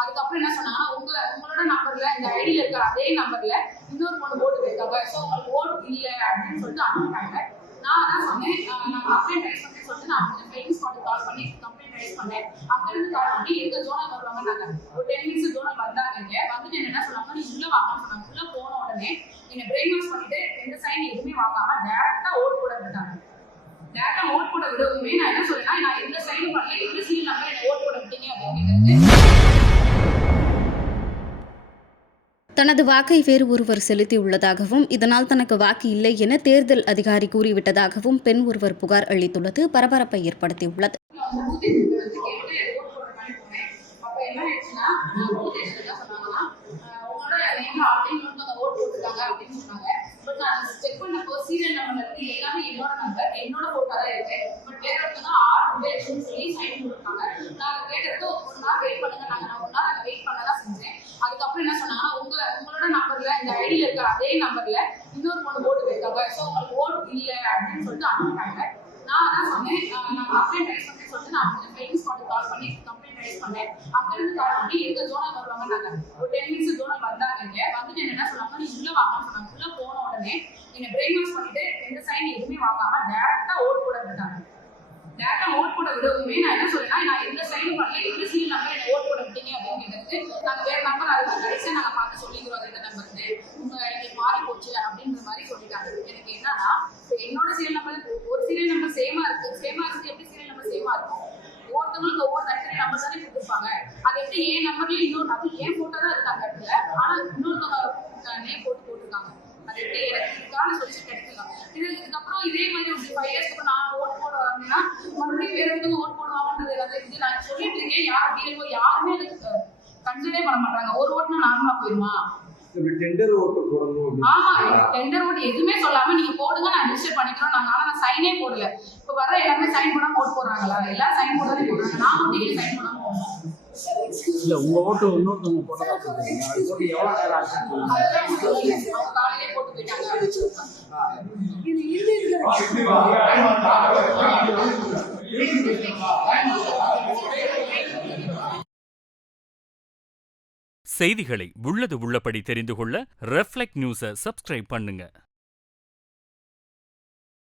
அதுக்கப்புறம் என்ன சொன்னாங்கன்னா உங்களோட நம்பர்ல இந்த ஐடியில இருக்க அதே நம்பர்ல இன்னொரு பொண்ணு ஓட்டு போயிருக்காங்க, ஸோ உங்களுக்கு ஓட்டு இல்லை அப்படின்னு சொல்லிட்டு அனுப்பிட்டாங்க. நான் அதான் சொன்னேன், நான் கம்ப்ளைண்ட் ரைஸ் பண்ணேன்னு சொல்லிட்டு நான் வந்து ஃப்ளைங் ஸ்பாட்டுக்கு கால் பண்ணி கம்ப்ளைண்ட் ரைஸ் பண்ணேன். அங்கிருந்து கால் பண்ணி எங்க ஜோனல் வருவாங்க, நாங்க ஒரு 10 மினிட்ஸ் ஜோனல் வந்தாங்க. இங்க வந்துட்டு என்ன சொன்னாங்க, நீ உள்ள வாங்கன்னு சொன்னாங்க. உள்ள போன உடனே என்ன பிரெயின் வாஷ் பண்ணிட்டு எந்த சைன் எதுவுமே வாங்காம டேரக்டா ஓட் போட விட்டாங்க. டேரக்டா ஓட் போட விடவுமே நான் என்ன சொல்றேன்னா, நான் எந்த சைன் பண்ணல, எந்த சீல் நம்பர் என்ன ஓட் போட விட்டீங்க அப்படின்னு. தனது வாக்கை வேறு ஒருவர் செலுத்தியுள்ளதாகவும் இதனால் தனக்கு வாக்கு இல்லை என தேர்தல் அதிகாரி கூறிவிட்டதாகவும் பெண் ஒருவர் புகார் அளித்துள்ளது பரபரப்பை ஏற்படுத்தியுள்ளது. அதுக்கப்புறம் என்ன சொன்னாங்கன்னா உங்களோட நம்பர்ல இந்த ஐடியில இருக்க அதே நம்பர்ல இன்னொரு பொண்ணு ஓட்டு போயிருக்காங்க, ஸோ உங்களுக்கு ஓட்டு இல்லை அப்படின்னு சொல்லிட்டு அனுப்பிட்டாங்க. நான் அதான் சொன்னேன், நான் கம்ப்ளைண்ட் ரைஸ் பண்ணேன்னு சொல்லிட்டு நான் வந்து ஃப்ளைங் ஸ்பாட்டுக்கு கால் பண்ணி கம்ப்ளைண்ட் ரைஸ் பண்ணேன். அங்கிருந்து கால் பண்ணி எங்க ஜோனல் வருவாங்க, நாங்க ஒரு 10 மினிட்ஸ் ஜோனல் வந்தாங்க. இங்க வந்துட்டு என்ன சொன்னாங்க, நீ உள்ள வாங்கன்னு சொன்னாங்க. உள்ள போன உடனே என்ன பிரெயின் வாஷ் பண்ணிட்டு எந்த சைன் எதுவுமே வாங்காம டேரக்டா ஓட் போட விட்டாங்க. டேரக்டா ஓட் போட விடவுமே நான் என்ன சொல்றேன்னா, நான் எந்த சைன் பண்ணல, எந்த சீல் நம்பர் என்ன ஓட் போட விட்டீங்க அப்படிங்கிறது நாங்க வேற நம்பர் அது கடைசியா நாங்க பார்த்து சொல்லிக்கிறோம், இந்த நம்பருக்கு உங்க எனக்கு மாறி போச்சு அப்படின்ற மாதிரி சொல்லிட்டாங்க. எனக்கு என்னன்னா, என்னோட சீரியல் நம்பர் ஒரு சீரியல் நம்பர் சேமா இருக்கு எப்படி சீரியல் நம்பர் சேமா இருக்கும்? ஒவ்வொருத்தவங்களுக்கு ஒவ்வொரு தனித்தனி நம்பர் தானே கொடுத்துருப்பாங்க. அது எப்படி என் நம்பர்லயும் இன்னொரு அது ஏன் போட்டோ தான் இருக்காங்க இடத்துல, ஆனா இன்னொருத்தவங்க நேம் போட்டிருக்காங்க. அது எப்படி எனக்கு இதுக்கான சொல்யூஷன் கிடைக்கலாம். இதுக்கப்புறம் இதே மாதிரி ஒரு 5 இயர்ஸ்க்கு நான் ஓட் போட வரேன்னா மறுபடியும் வேற ஒருத்தவங்க ஓட் போடுவாங்கன்றது இது நான் சொல்லிட்டு இருக்கேன். யாருமே அதுக்கு கன்சிடரே பண்ண மாட்டாங்க. ஒரு ஓட்டுனா நார்மலா போயிருமா? டெண்டர் ஓட்டு போடணும். ஆமா, டெண்டர் ஓட்டு எதுவுமே சொல்லாம நீங்க போடுங்க, நான் ரிஜிஸ்டர் பண்ணிக்கிறோம் நாங்க. ஆனா நான் சைனே போடல. இப்ப வர எல்லாமே சைன் போடாம ஓட் போடுறாங்களா? எல்லாம் சைன் போடாதே போடுறாங்க. நான் மட்டும் சைன் போடாம போடுறோம். இல்ல உங்க ஓட்டு இன்னொருத்தவங்க போட்டதா சொல்றீங்க. அது போட்டு எவ்வளவு நேரம் ஆச்சு? அவங்க காலையிலே போட்டு போயிட்டாங்க. செய்திகளை உள்ளது உள்ளபடி தெரிந்து கொள்ள ரெஃப்ளெக்ட் நியூஸை சப்ஸ்கிரைப் பண்ணுங்க.